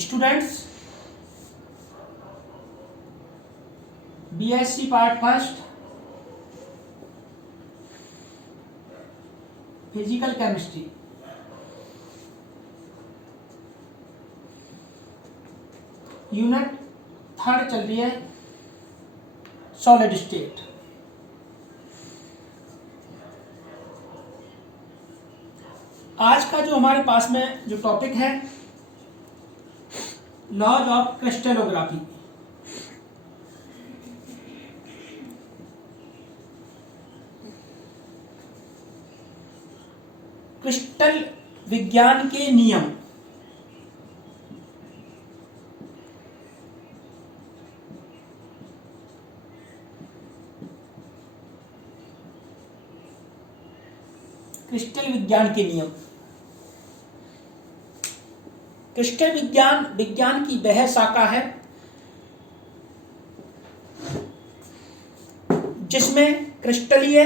Students, BSc part first physical chemistry unit third चल रही है सॉलिड स्टेट। आज का जो हमारे पास में जो टॉपिक है लॉज ऑफ क्रिस्टलोग्राफी। क्रिस्टल विज्ञान के नियम। क्रिस्टल विज्ञान के नियम। क्रिस्टल विज्ञान विज्ञान की वह शाखा है जिसमें क्रिस्टलीय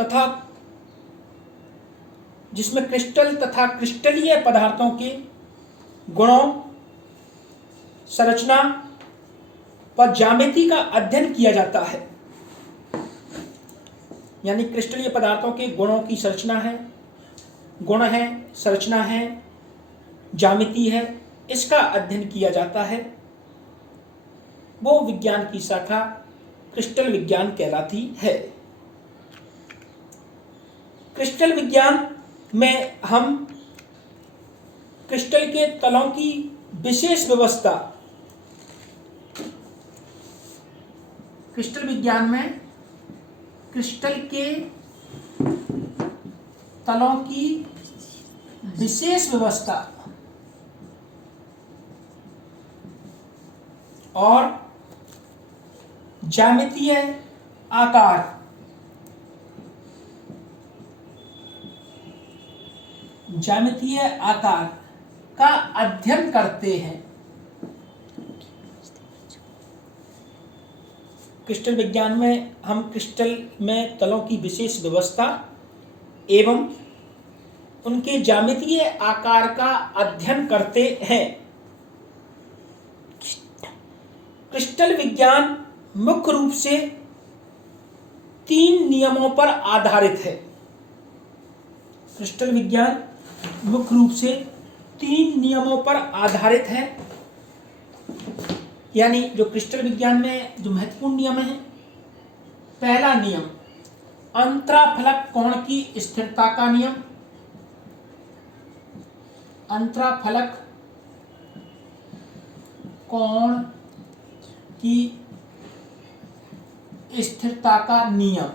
तथा क्रिस्टल तथा क्रिस्टलीय पदार्थों के गुणों, संरचना व ज्यामिति का अध्ययन किया जाता है। यानी क्रिस्टलीय पदार्थों के गुणों की संरचना है, गुण है, संरचना है, ज्यामिति है, इसका अध्ययन किया जाता है। वो विज्ञान की शाखा क्रिस्टल विज्ञान कहलाती है। क्रिस्टल विज्ञान में हम क्रिस्टल के तलों की विशेष व्यवस्था, क्रिस्टल विज्ञान में क्रिस्टल के तलों की विशेष व्यवस्था और ज्यामितीय आकार का अध्ययन करते हैं। क्रिस्टल विज्ञान में हम क्रिस्टल में तलों की विशेष व्यवस्था एवं उनके ज्यामितीय आकार का अध्ययन करते हैं। क्रिस्टल विज्ञान मुख्य रूप से 3 नियमों पर आधारित है। क्रिस्टल विज्ञान मुख्य रूप से 3 नियमों पर आधारित है। यानी जो क्रिस्टल विज्ञान में जो महत्वपूर्ण नियम है, पहला नियम अंतराफलक कोण की स्थिरता का नियम। अंतराफलक कोण की स्थिरता का नियम।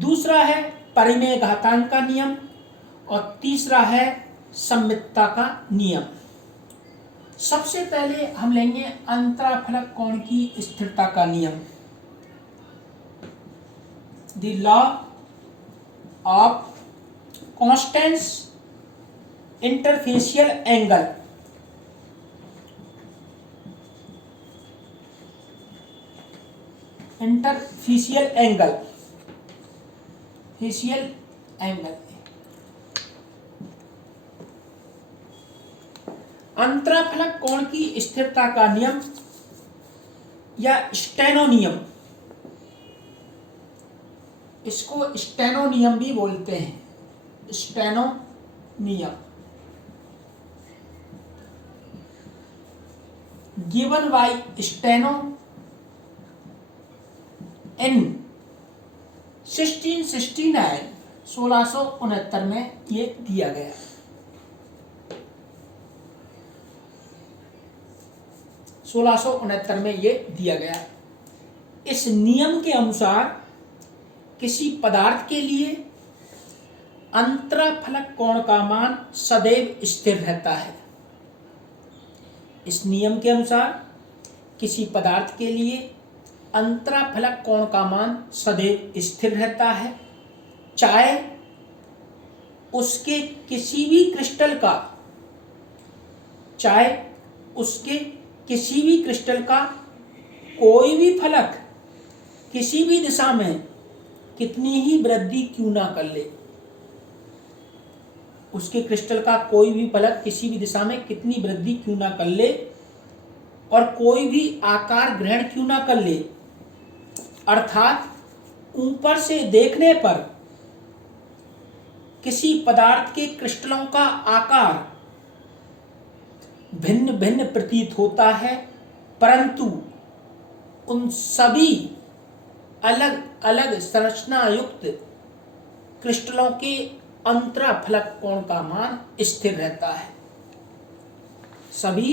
दूसरा है परिमेय घातांक का नियम और तीसरा है सममितता का नियम। सबसे पहले हम लेंगे अंतराफलक कोण की स्थिरता का नियम। The law of constant interfacial angle. Interfacial angle, facial angle. अंतराफलक कोण की स्थिरता का नियम या स्टेनो नियम, इसको स्टेनो नियम भी बोलते हैं। स्टेनो नियम गिवन बाय स्टेनो इन 1669 में ये दिया गया। 1669 में ये दिया गया। इस नियम के अनुसार किसी पदार्थ के लिए अंतराफलक कोण का मान सदैव स्थिर रहता है। इस नियम के अनुसार किसी पदार्थ के लिए अंतराफलक कोण का मान सदैव स्थिर रहता है, चाहे उसके किसी भी क्रिस्टल का कोई भी फलक किसी भी दिशा में कितनी ही वृद्धि क्यों ना कर ले। उसके क्रिस्टल का कोई भी फलक किसी भी दिशा में कितनी वृद्धि क्यों ना कर ले और कोई भी आकार ग्रहण क्यों ना कर ले, अर्थात ऊपर से देखने पर किसी पदार्थ के क्रिस्टलों का आकार भिन्न भिन्न प्रतीत होता है, परंतु उन सभी अलग अलग संरचना युक्त क्रिस्टलों के अंतराफलक कोण का मान स्थिर रहता है। सभी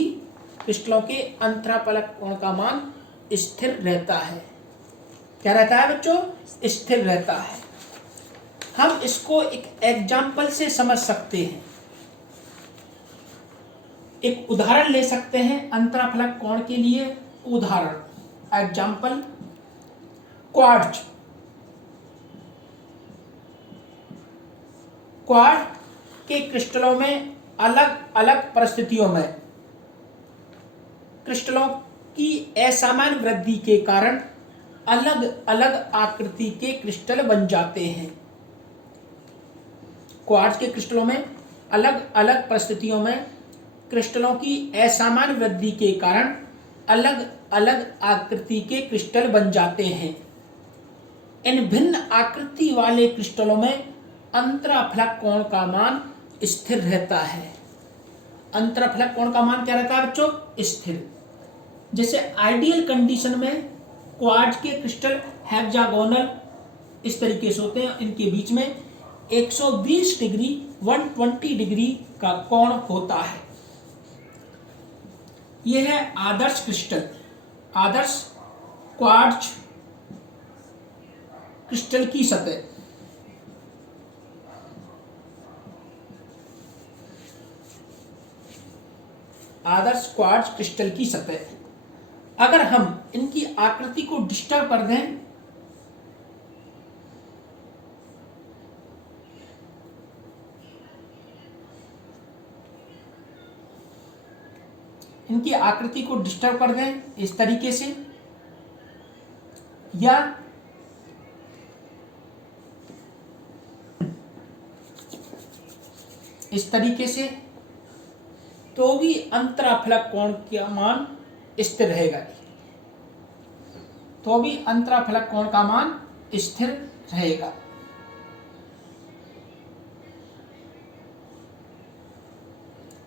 क्रिस्टलों के अंतराफलक कोण का मान स्थिर रहता है। क्या रहता है बच्चों? स्थिर रहता है। हम इसको एक एग्जाम्पल से समझ सकते हैं, एक उदाहरण ले सकते हैं अंतराफलक कोण के लिए। उदाहरण, एग्जाम्पल, क्वार्ट्ज। क्वार्ट्ज के क्रिस्टलों में अलग अलग परिस्थितियों में क्रिस्टलों की असामान्य वृद्धि के कारण अलग अलग आकृति के क्रिस्टल बन जाते हैं। क्वार्ट्ज के क्रिस्टलों में अलग अलग परिस्थितियों में क्रिस्टलों की असामान्य वृद्धि के कारण अलग अलग आकृति के क्रिस्टल बन जाते हैं। इन भिन्न आकृति वाले क्रिस्टलों में अंतराफलक कोण का मान स्थिर रहता है। अंतराफलक कोण का मान क्या रहता है बच्चों? स्थिर। जैसे आइडियल कंडीशन में क्वार्ट्ज के क्रिस्टल हेक्सागोनल इस तरीके से होते हैं, इनके बीच में 120 डिग्री 120 डिग्री का कोण होता है। यह है आदर्श क्रिस्टल, आदर्श क्वार्ट्ज क्रिस्टल की सतह। आदर्श क्वार्ट्ज क्रिस्टल की सतह। अगर हम इनकी आकृति को डिस्टर्ब कर दें, इनकी आकृति को डिस्टर्ब कर दें इस तरीके से, या इस तरीके से, तो भी अंतराफलक कोण का मान स्थिर रहेगा। तो भी अंतराफलक कोण का मान स्थिर रहेगा।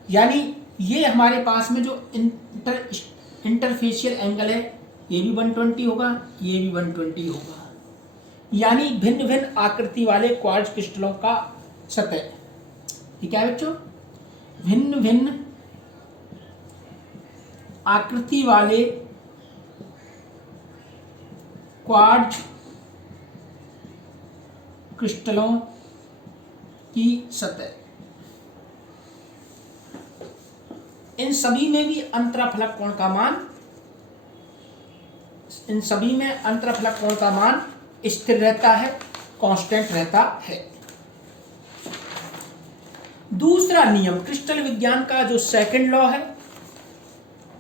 यानी ये हमारे पास में जो इंटरफेशियल एंगल है, ये भी 120 होगा, ये भी 120 होगा। यानी भिन्न भिन्न आकृति वाले क्वार्ट्ज क्रिस्टलों का सतह, ठीक है बच्चों, भिन्न भिन्न आकृति वाले क्वार्ट्ज क्रिस्टलों की सतह, इन सभी में भी अंतराफलक कोण का मान, इन सभी में अंतराफलक कोण का मान स्थिर रहता है, कांस्टेंट रहता है। दूसरा नियम क्रिस्टल विज्ञान का जो सेकंड लॉ है,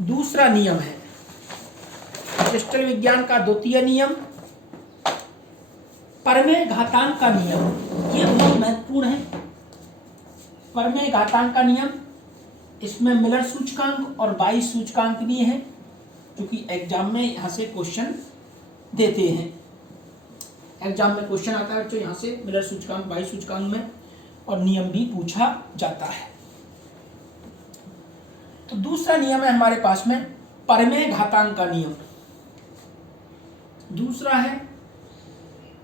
दूसरा नियम है क्रिस्टल विज्ञान का द्वितीय नियम, परमेय घातांक का नियम। ये बहुत महत्वपूर्ण है। परमेय घातांक का नियम, इसमें मिलर सूचकांक और बाइस सूचकांक भी है, क्योंकि एग्जाम में यहां से क्वेश्चन देते हैं। एग्जाम में क्वेश्चन आता है बच्चों यहाँ से मिलर सूचकांक, बाइस सूचकांक में, और नियम भी पूछा जाता है। तो दूसरा नियम है हमारे पास में परमेय घातांक का नियम। दूसरा है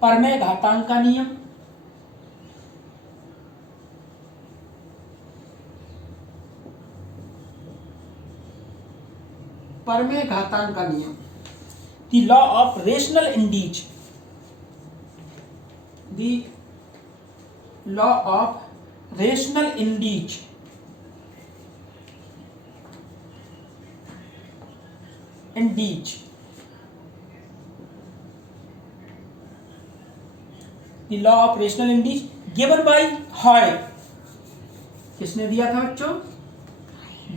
परमेय घातांक का नियम। परमेय घातांक का नियम, the law of rational indices, the law of rational indices, indices, the law of rational indices given by Haüy. किसने दिया था बच्चों?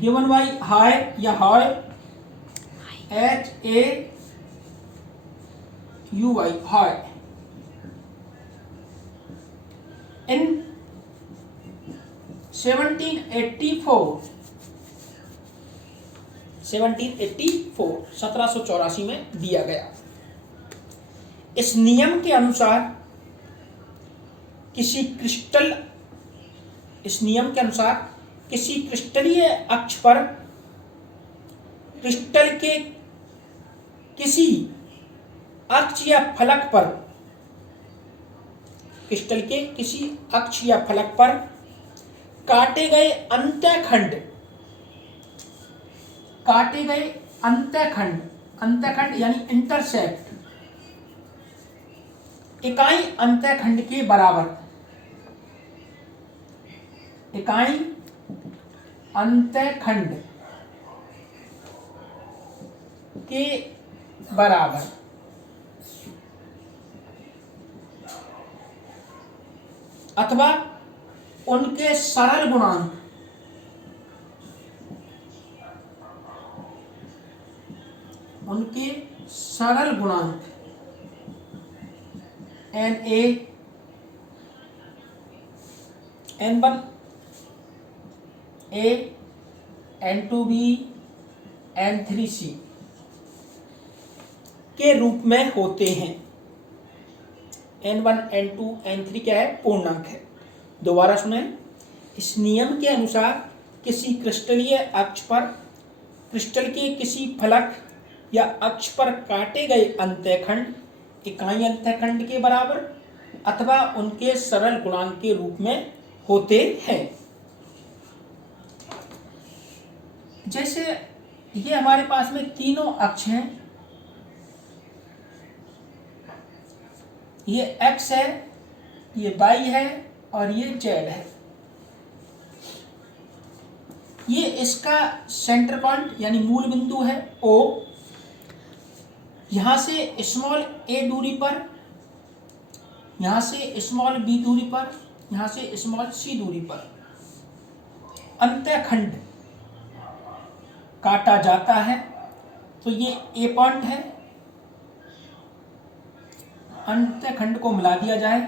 गिवन बाय हॉय या हॉय, HAUY, हॉय। इन 1784 1784 में दिया गया। इस नियम के अनुसार किसी क्रिस्टलीय अक्ष पर क्रिस्टल के किसी अक्ष या फलक पर काटे गए अंतःखंड यानी इंटरसेप्ट इकाई अंतःखंड के बराबर अथवा उनके सरल गुणांक Na, N1A, N2B, N3C के रूप में होते हैं। N1, N2, N3 क्या है? पूर्णांक है। दोबारा सुने, इस नियम के अनुसार किसी क्रिस्टलीय अक्ष पर क्रिस्टल के किसी फलक या अक्ष पर काटे गए अंतःखंड इकाई अंतःखंड के बराबर अथवा उनके सरल गुणांक के रूप में होते हैं। जैसे ये हमारे पास में तीनों अक्ष हैं, ये x है, ये y है और ये z है। ये इसका सेंटर पॉइंट यानी मूल बिंदु है O। यहां से स्मॉल a दूरी पर, यहां से स्मॉल b दूरी पर, यहां से स्मॉल c दूरी पर अंतःखंड काटा जाता है। तो ये a पॉइंट है, अंतःखंड को मिला दिया जाए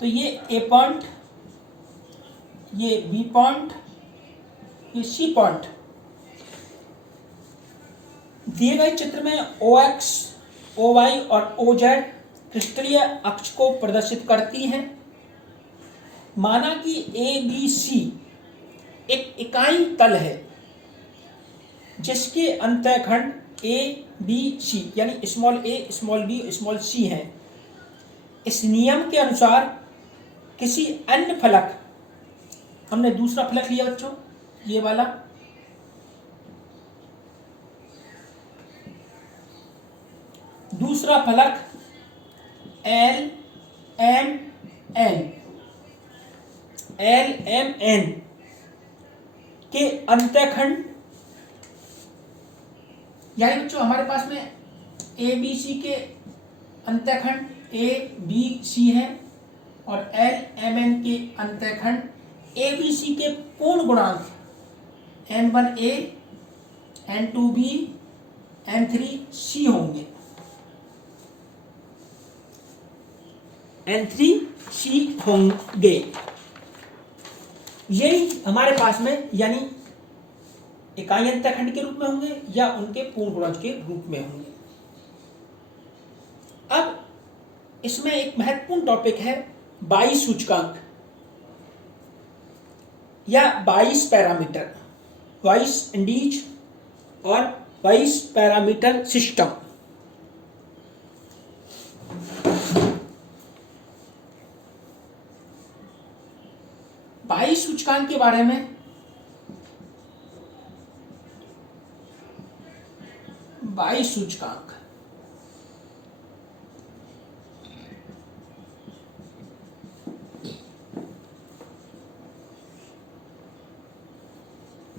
तो ये a पॉइंट, ये b पॉइंट, ये c पॉइंट दिए गए चित्र में OX, OY और OZ क्रिस्टलीय अक्ष को प्रदर्शित करती हैं। माना कि ABC एक इकाई तल है जिसके अंतःखंड ABC यानी small a, small b, small c हैं। इस नियम के अनुसार किसी अन्य फलक, हमने दूसरा फलक लिया बच्चों, ये वाला, दूसरा फलक LMN के अंतःखंड यानी बच्चों हमारे पास में ABC के अंतःखंड ABC है और LMN के अंतःखंड ABC के पूर्ण गुणांक N1A, N2B, N3C होंगे। N3C होंगे। यही हमारे पास में यानी इकाई अंतःखंड के रूप में होंगे या उनके पूर्ण गुणांक के रूप में होंगे। अब इसमें एक महत्वपूर्ण टॉपिक है 22 सूचकांक या 22 पैरामीटर, 22 इंडीज और 22 पैरामीटर सिस्टम। बाईस सूचकांक के बारे में 22 सूचकांक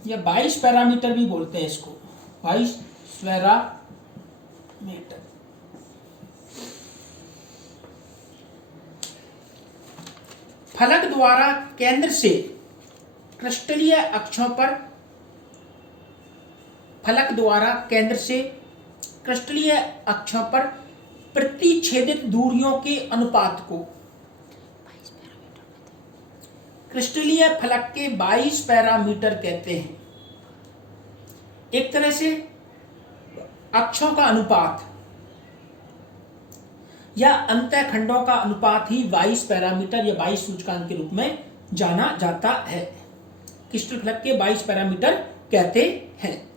या 22 पैरामीटर भी बोलते हैं इसको, 22 पैरामीटर। फलक द्वारा केंद्र से क्रिस्टलीय अक्षों पर, फलक द्वारा केंद्र से क्रिस्टलीय अक्षों पर प्रतिच्छेदित दूरियों के अनुपात को क्रिस्टलीय फलक के 22 पैरामीटर कहते हैं। एक तरह से अक्षों का अनुपात या अंतःखंडों का अनुपात ही 22 पैरामीटर या 22 सूचकांक के रूप में जाना जाता है। क्रिस्टल फलक के 22 पैरामीटर कहते हैं।